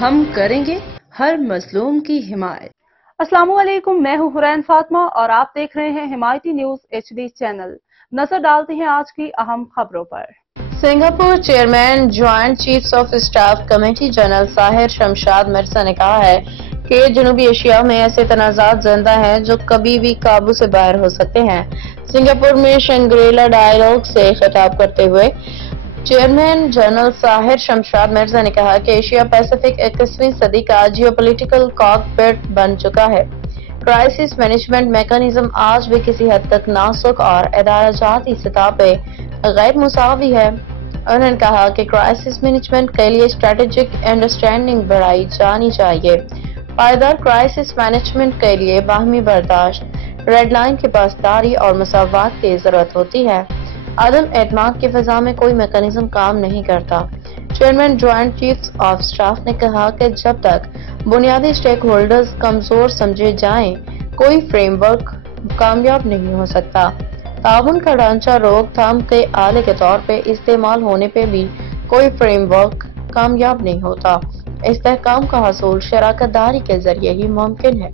ہم کریں گے ہر مظلوم کی حمایت۔ السلام علیکم، میں ہوں حرین فاطمہ اور آپ دیکھ رہے ہیں حمایتی نیوز HD چینل۔ نظر ڈالتے ہیں آج کی اہم خبروں پر۔ Singapore chairman joint chiefs of staff committee general Tahir Shamshad Mirza نے کہا ہے کہ جنوبی ایشیا میں ایسے تنازعات زندہ ہیں جو کبھی بھی قابو سے باہر ہو سکتے ہیں۔ سنگاپور میں شنگریلا ڈائیلاگ سے خطاب کرتے ہوئے چیئرمین جنرل طاہر شمشاد مرزا نے کہا کہ ایشیا پیسیفک 21ویں صدی کا جیو پولیٹیکل کاک پٹ بن چکا ہے۔ کرائسس مینجمنٹ میکانزم آج بھی کسی حد تک ناسک اور ادارہ جاتی سطح پہ غیر مساوی ہے۔ انہوں نے کہا کہ کرائسس مینجمنٹ کے لیے اسٹریٹجک انڈرسٹینڈنگ بڑھائی جانی چاہیے۔ پائیدار کرائسس مینجمنٹ کے لیے باہمی برداشت، ریڈ لائن کی پاسداری اور مساوات کی ضرورت ہوتی ہے۔ عدم اعتماد کی فضا میں کوئی میکانزم کام نہیں کرتا۔ Chairman joint chiefs of staff نے کہا کہ جب تک بنیادی اسٹیک ہولڈرز کمزور سمجھے جائیں کوئی فریم ورک کامیاب نہیں ہو سکتا۔ تعاون کا ڈھانچہ روک تھام کے آلے کے طور پہ استعمال ہونے پہ بھی کوئی فریم ورک کامیاب نہیں ہوتا۔ استحکام کا حصول شراکت داری کے ذریعے ہی ممکن ہے۔